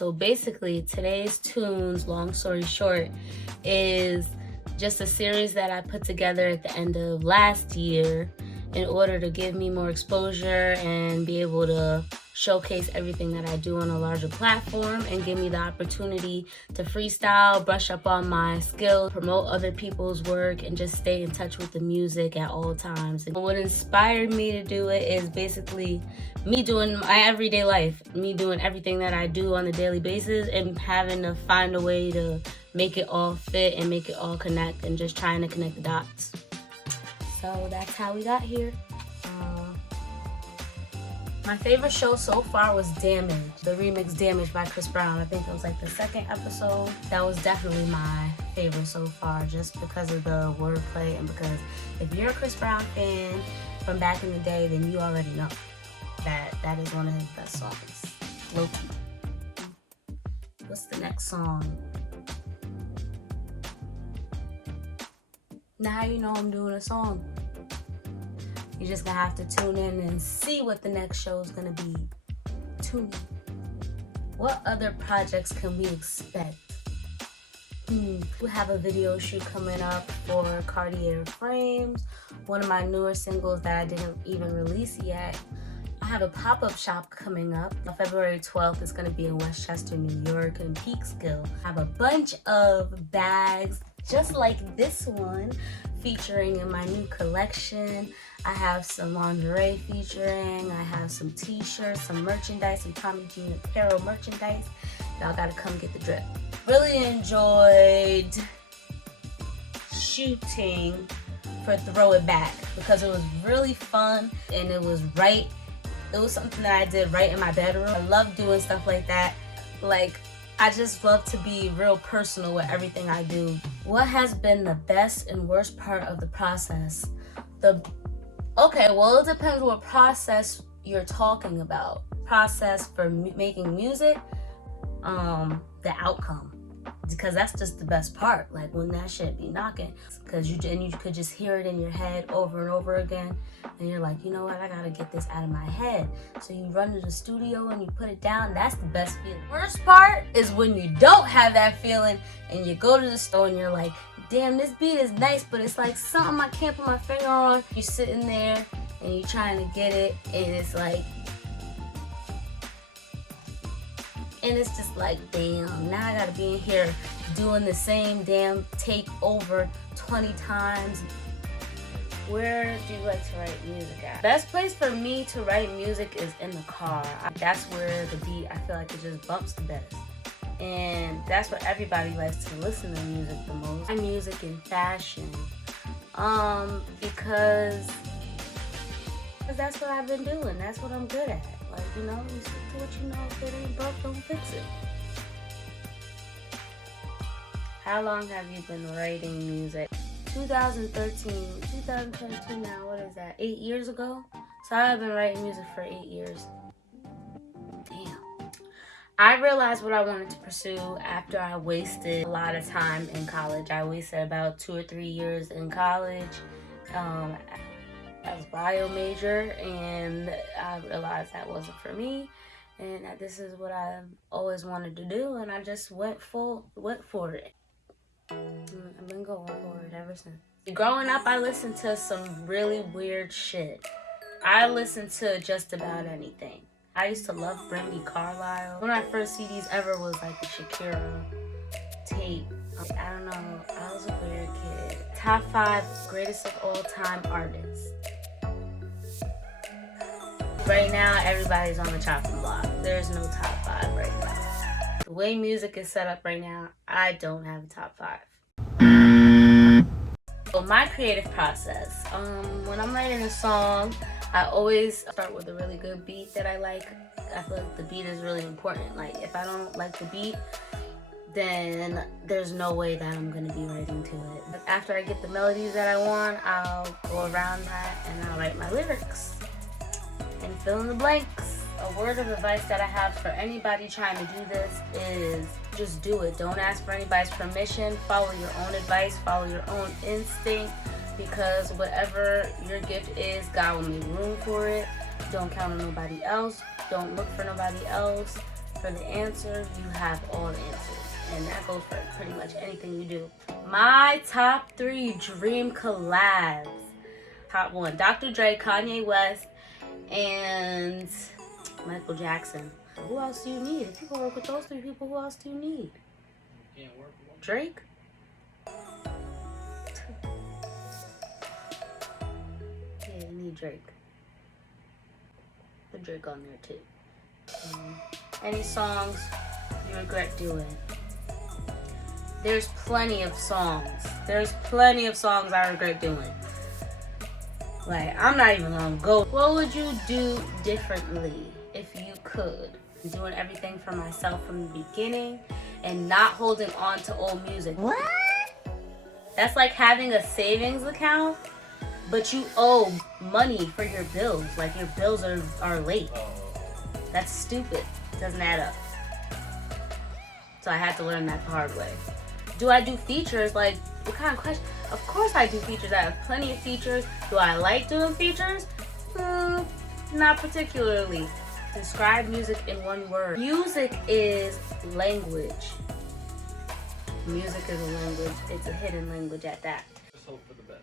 So basically, today's tunes, long story short, is just a series that I put together at the end of last year in order to give me more exposure and be able to showcase everything that I do on a larger platform and give me the opportunity to freestyle, brush up on my skills, promote other people's work, and just stay in touch with the music at all times. And what inspired me to do it is basically me doing my everyday life, me doing everything that I do on a daily basis and having to find a way to make it all fit and make it all connect and just trying to connect the dots. So that's how we got here. My favorite show so far was Damage, the remix Damage by Chris Brown. I think it was like the second episode. That was definitely my favorite so far, just because of the wordplay and because if you're a Chris Brown fan from back in the day, then you already know that is one of his best songs. Low-key. What's the next song? Now how you know I'm doing a song? You're just gonna have to tune in and see what the next show is gonna be. Tune in. What other projects can we expect? We have a video shoot coming up for Cartier Frames, one of my newer singles that I didn't even release yet. I have a pop-up shop coming up. On February 12th, it's gonna be in Westchester, New York, in Peekskill. I have a bunch of bags, just like this one, featuring in my new collection. I have some lingerie featuring, I have some t-shirts, some merchandise, some Tommy Jean apparel merchandise. Y'all gotta come get the drip. Really enjoyed shooting for Throw It Back because it was really fun and it was right. It was something that I did right in my bedroom. I love doing stuff like that. Like, I just love to be real personal with everything I do. What has been the best and worst part of the process? Okay, well, it depends what process you're talking about. Process for making music, the outcome. Because that's just the best part, like when that shit be knocking. Because you could just hear it in your head over and over again. And you're like, you know what, I gotta get this out of my head. So you run to the studio and you put it down. That's the best feeling. Worst part is when you don't have that feeling and you go to the store and you're like, damn, this beat is nice, but it's like something I can't put my finger on. You're sitting there and you're trying to get it and it's like, and it's just like, damn, now I gotta be in here doing the same damn take over 20 times. Where do you like to write music at? Best place for me to write music is in the car. That's where the beat, I feel like it just bumps the best. And that's what everybody likes to listen to music the most. My music in fashion. Because that's what I've been doing. That's what I'm good at. Like, you know, you stick to what you know. If it ain't broke, don't fix it. How long have you been writing music? 2022 now, what is that? 8 years ago? So I've been writing music for 8 years. Damn. I realized what I wanted to pursue after I wasted a lot of time in college. I wasted about 2 or 3 years in college as a bio major, and I realized that wasn't for me, and that this is what I always wanted to do, and I just went for it. I've been going for it ever since. Growing up, I listened to some really weird shit. I listened to just about anything. I used to love Brandy Carlisle. One of my first CDs ever was like the Shakira tape. I don't know, I was a weird kid. Top 5 greatest of all time artists. Right now, everybody's on the chopping block. There's no top 5 right now. The way music is set up right now, I don't have a top 5. So my creative process, when I'm writing a song, I always start with a really good beat that I like. I feel like the beat is really important. Like, if I don't like the beat, then there's no way that I'm gonna be writing to it. But after I get the melodies that I want, I'll go around that and I'll write my lyrics and fill in the blanks. A word of advice that I have for anybody trying to do this is just do it. Don't ask for anybody's permission. Follow your own advice, follow your own instinct, because whatever your gift is, God will make room for it. Don't count on nobody else. Don't look for nobody else. For the answer, you have all the answers. And that goes for pretty much anything you do. My top 3 dream collabs. Top 1, Dr. Dre, Kanye West, and Michael Jackson. Who else do you need? If you can work with those 3 people, who else do you need? You can't work with them. Drake? Yeah, you need Drake. Put Drake on there too. Any songs you regret doing? There's plenty of songs. There's plenty of songs I regret doing. Like, I'm not even gonna go. What would you do differently if you could? Doing everything for myself from the beginning and not holding on to old music. What? That's like having a savings account, but you owe money for your bills. Like, your bills are late. That's stupid. Doesn't add up. So I had to learn that the hard way. Do I do features? Like, what kind of question? Of course I do features. I have plenty of features. Do I like doing features? Not particularly. Describe music in 1 word. Music is language. Music is a language. It's a hidden language at that. Just hope for the best.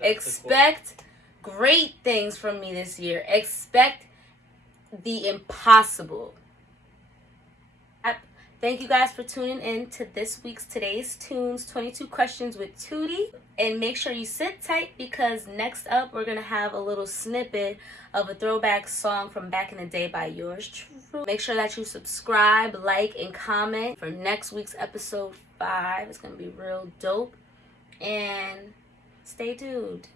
Expect great things from me this year. Expect the impossible. Thank you guys for tuning in to this week's Today's Tunes 22 Questions with Tootie. And make sure you sit tight because next up we're going to have a little snippet of a throwback song from back in the day by yours truly. Make sure that you subscribe, like, and comment for next week's episode 5. It's going to be real dope. And stay tuned.